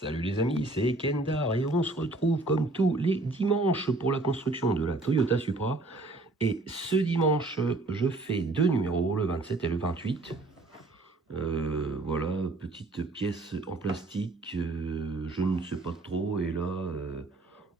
Salut les amis, c'est Kendar et on se retrouve comme tous les dimanches pour la construction de la Toyota Supra. Et ce dimanche, je fais deux numéros, le 27 et le 28. Voilà, petite pièce en plastique, je ne sais pas trop. Et là,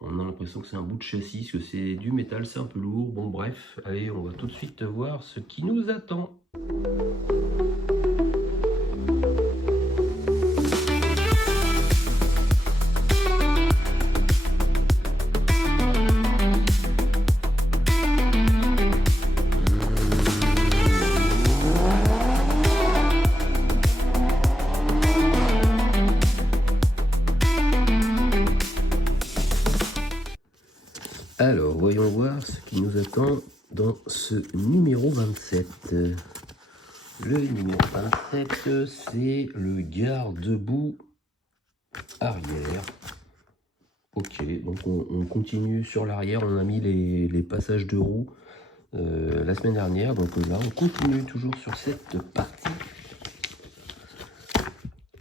on a l'impression que c'est un bout de châssis, que c'est du métal, c'est un peu lourd. Bon bref, allez, on va tout de suite voir ce qui nous attend. Alors, voyons voir ce qui nous attend dans ce numéro 27. Le numéro 27, c'est le garde-boue arrière. Ok, donc on continue sur l'arrière. On a mis les passages de roues la semaine dernière. Donc là, on continue toujours sur cette partie.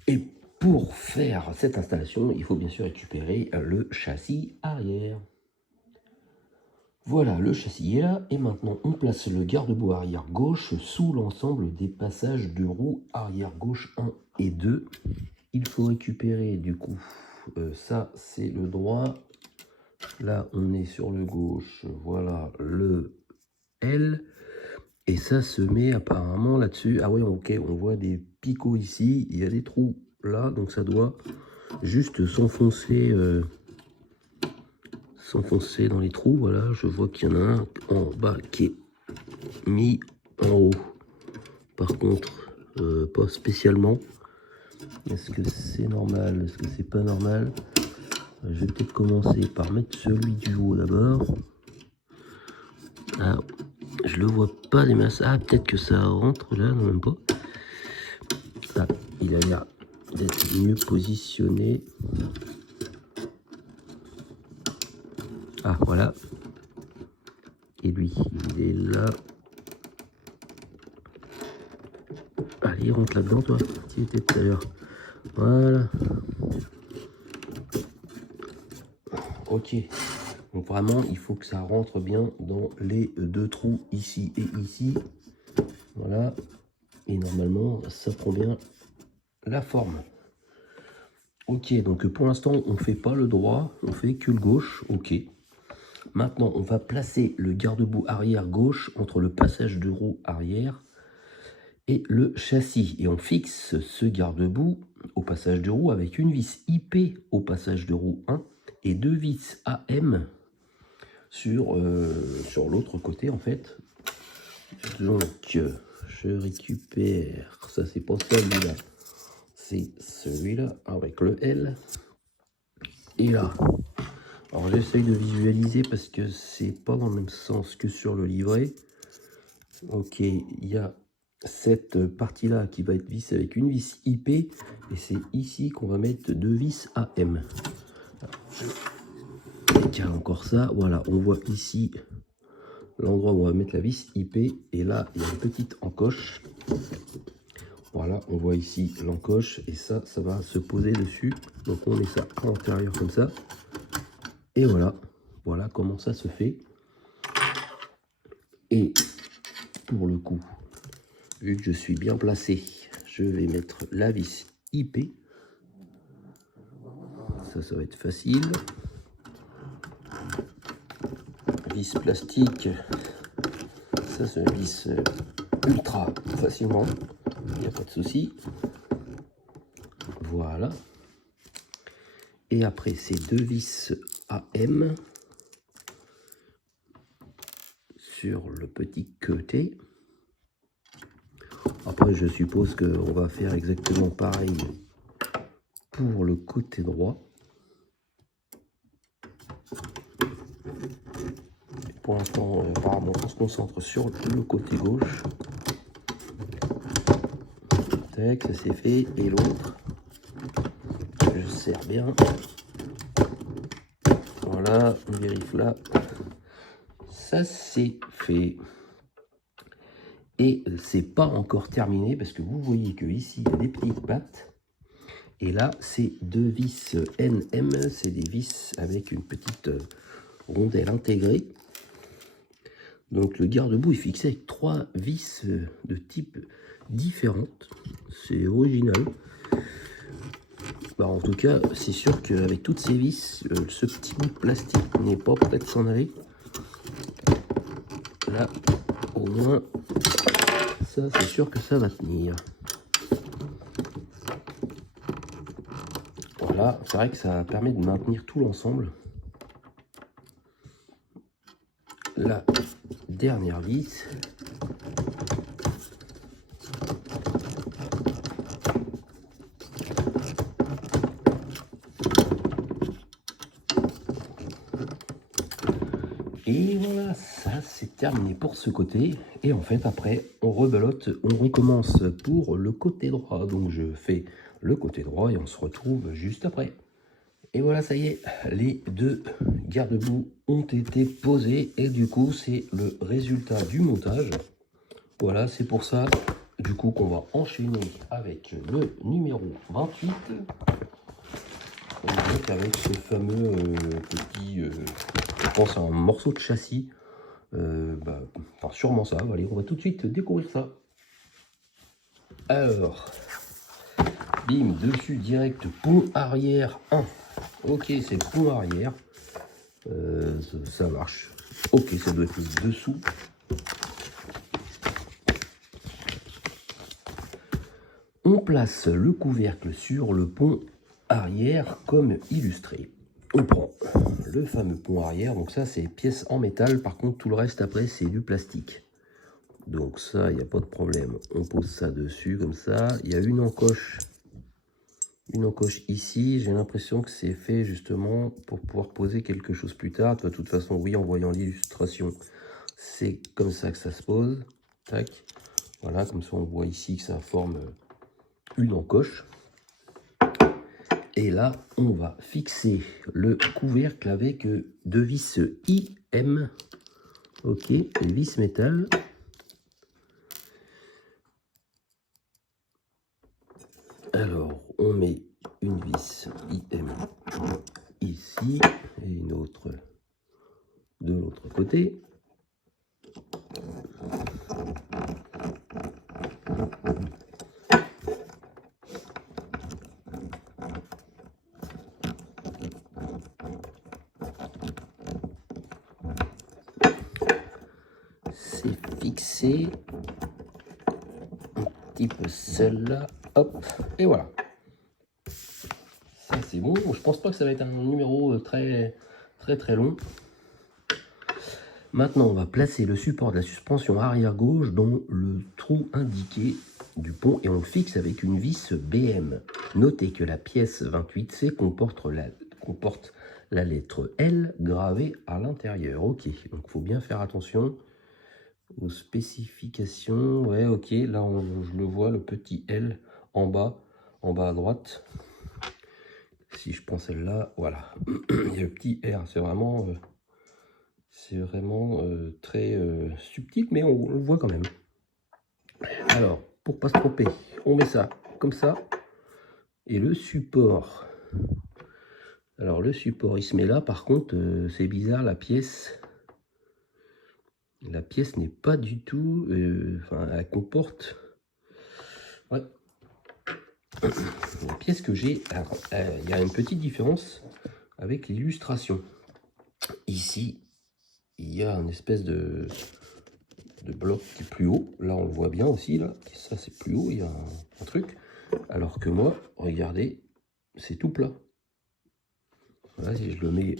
Et pour faire cette installation, il faut bien sûr récupérer le châssis arrière. Voilà, le châssis est là, et maintenant on place le garde-boue arrière gauche sous l'ensemble des passages de roues arrière gauche 1 et 2. Il faut récupérer du coup, ça c'est le droit, là on est sur le gauche, voilà le L, et ça se met apparemment là-dessus. Ah oui, ok, on voit des picots ici, il y a des trous là, donc ça doit juste s'enfoncer dans les trous. Voilà, je vois qu'il y en a un en bas qui est mis en haut, par contre pas spécialement. Est-ce que c'est normal, est-ce que c'est pas normal? Je vais peut-être commencer par mettre celui du haut d'abord. Ah, je le vois pas des masses. Ah, peut-être que ça rentre là, non, même pas. Ah, il a l'air d'être mieux positionné. Ah, voilà. Et lui, il est là. Allez, il rentre là-dedans, toi. Tu étais tout à l'heure. Voilà. Ok. Donc vraiment, il faut que ça rentre bien dans les deux trous, ici et ici. Voilà. Et normalement, ça prend bien la forme. Ok, donc pour l'instant, on ne fait pas le droit, on fait que le gauche. Ok. Maintenant, on va placer le garde-boue arrière gauche entre le passage de roue arrière et le châssis. Et on fixe ce garde-boue au passage de roue avec une vis IP au passage de roue 1 et deux vis AM sur l'autre côté en fait. Donc, je récupère, ça c'est pas celui-là, c'est celui-là avec le L. Et là, alors j'essaye de visualiser parce que c'est pas dans le même sens que sur le livret. Ok, il y a cette partie-là qui va être vis avec une vis IP et c'est ici qu'on va mettre deux vis AM. Tiens, encore ça, voilà, on voit ici l'endroit où on va mettre la vis IP et là il y a une petite encoche. Voilà, on voit ici l'encoche et ça va se poser dessus. Donc on met ça à l'intérieur comme ça. Et voilà, voilà comment ça se fait. Et pour le coup, vu que je suis bien placé, je vais mettre la vis IP. Ça va être facile. Vis plastique, ça se visse ultra facilement. Il n'y a pas de souci. Voilà. Et après ces deux vis AM sur le petit côté. Après, je suppose qu'on va faire exactement pareil pour le côté droit. Pour l'instant, apparemment, on se concentre sur le côté gauche. Tac, ça c'est fait. Et l'autre, je serre bien. Voilà, on vérifie là. Ça c'est fait. Et c'est pas encore terminé parce que vous voyez que ici il y a des petites pattes Et là, c'est 2 vis NM, c'est des vis avec une petite rondelle intégrée. Donc le garde-boue est fixé avec 3 vis de type différentes. C'est original. Bah, en tout cas, c'est sûr qu'avec toutes ces vis, ce petit bout de plastique n'est pas prêt de s'en aller. Là, au moins, ça c'est sûr que ça va tenir. Voilà, c'est vrai que ça permet de maintenir tout l'ensemble. La dernière vis. Et voilà, ça c'est terminé pour ce côté. Et en fait, après, on rebelote, on recommence pour le côté droit. Donc je fais le côté droit et on se retrouve juste après. Et voilà, ça y est, les 2 garde-boue ont été posés. Et du coup, c'est le résultat du montage. Voilà, c'est pour ça, du coup, qu'on va enchaîner avec le numéro 28. Donc avec ce fameux petit, je pense un morceau de châssis, enfin sûrement ça. Allez, on va tout de suite découvrir ça. Alors, bim, dessus direct, pont arrière 1. Ok, c'est pont arrière, ça marche. Ok, ça doit être le dessous. On place le couvercle sur le pont arrière comme illustré. On prend le fameux pont arrière, donc ça c'est pièces en métal, par contre tout le reste après c'est du plastique. Donc ça, il n'y a pas de problème, on pose ça dessus comme ça. Il y a une encoche ici, j'ai l'impression que c'est fait justement pour pouvoir poser quelque chose plus tard. De toute façon, oui, en voyant l'illustration, c'est comme ça que ça se pose. Tac, voilà, comme ça on voit ici que ça forme une encoche. Et là, on va fixer le couvercle avec 2 vis IM. Ok, une vis métal. Alors, on met une vis IM ici et une autre de l'autre côté. C'est fixé. Un petit peu celle-là. Hop, et voilà. Ça c'est bon. Je pense pas que ça va être un numéro très long. Maintenant, on va placer le support de la suspension arrière gauche dans le trou indiqué du pont et on le fixe avec une vis BM. Notez que la pièce 28C comporte la lettre L gravée à l'intérieur. Ok, donc il faut bien faire attention aux spécifications. Ouais, ok, là je le vois, le petit L en bas à droite. Si je prends celle-là, voilà, il y a le petit R, c'est vraiment très subtil, mais on le voit quand même. Alors, pour pas se tromper, on met ça comme ça. Et le support. Alors, le support, il se met là. Par contre, c'est bizarre, la pièce n'est pas du tout... Enfin, elle comporte... Ouais. La pièce que j'ai... Il y a une petite différence avec l'illustration. Ici, il y a une espèce de bloc qui est plus haut. Là, on le voit bien aussi. Là, ça, c'est plus haut. Il y a un truc. Alors que moi, regardez, c'est tout plat. Voilà, si je le mets,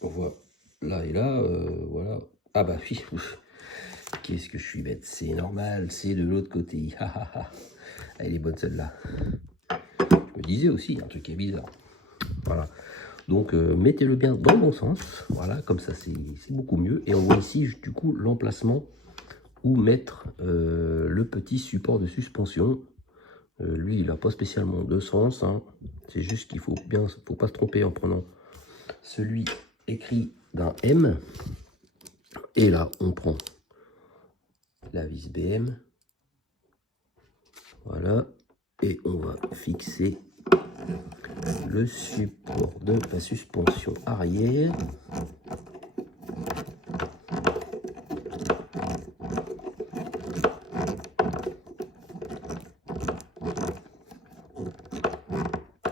on voit là et là. Voilà. Ah bah oui. Qu'est-ce que je suis bête. C'est normal. C'est de l'autre côté. Elle est bonne celle-là. Je me disais aussi un truc qui est bizarre. Voilà. Donc, mettez-le bien dans le bon sens. Voilà, comme ça, c'est beaucoup mieux. Et on voit ici, du coup, l'emplacement où mettre le petit support de suspension. Lui, il n'a pas spécialement de sens. Hein. C'est juste qu'il faut pas se tromper en prenant celui écrit d'un M. Et là, on prend la vis BM. Voilà. Et on va fixer le support de la suspension arrière.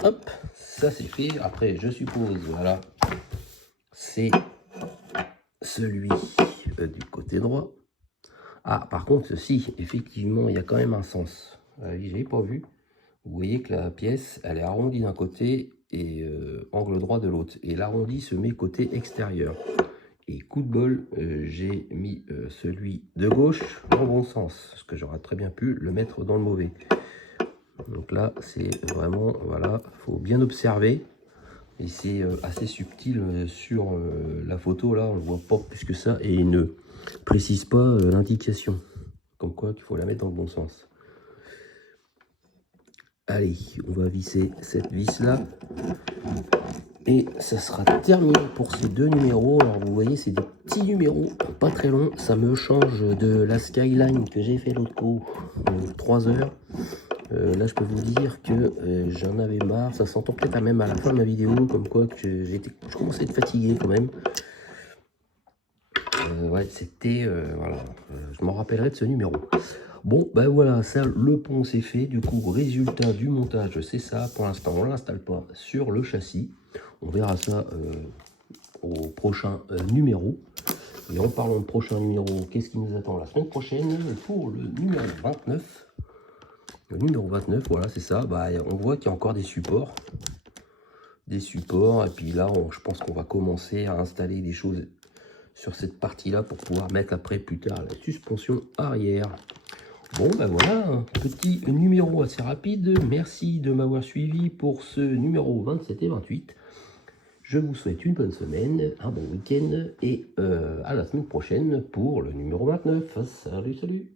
Hop, ça c'est fait. Après, je suppose, voilà, c'est celui du côté droit. Ah, par contre, ceci, effectivement, il y a quand même un sens. Je n'avais pas vu. Vous voyez que la pièce, elle est arrondie d'un côté et angle droit de l'autre. Et l'arrondi se met côté extérieur. Et coup de bol, j'ai mis celui de gauche dans le bon sens. Parce que j'aurais très bien pu le mettre dans le mauvais. Donc là, c'est vraiment, voilà, il faut bien observer. Et c'est assez subtil sur la photo, là, on ne voit pas plus que ça. Et il ne précise pas l'indication. Comme quoi qu'il faut la mettre dans le bon sens. Allez, on va visser cette vis-là. Et ça sera terminé pour ces deux numéros. Alors vous voyez, c'est des petits numéros, pas très longs. Ça me change de la Skyline que j'ai fait l'autre coup, 3 heures. Là, je peux vous dire que j'en avais marre. Ça s'entend peut-être même à la fin de ma vidéo, comme quoi que je commençais à être fatigué quand même. Ouais, c'était... voilà, je m'en rappellerai de ce numéro. Bon, ben voilà, ça, le pont c'est fait. Du coup, résultat du montage, c'est ça. Pour l'instant, on ne l'installe pas sur le châssis. On verra ça au prochain numéro. Et en parlant de prochain numéro, qu'est-ce qui nous attend la semaine prochaine pour le numéro 29? Le numéro 29, voilà, c'est ça. Bah, on voit qu'il y a encore des supports. Et puis là, je pense qu'on va commencer à installer des choses sur cette partie-là pour pouvoir mettre après plus tard la suspension arrière. Bon, ben voilà, un petit numéro assez rapide. Merci de m'avoir suivi pour ce numéro 27 et 28. Je vous souhaite une bonne semaine, un bon week-end et à la semaine prochaine pour le numéro 29. Salut, salut!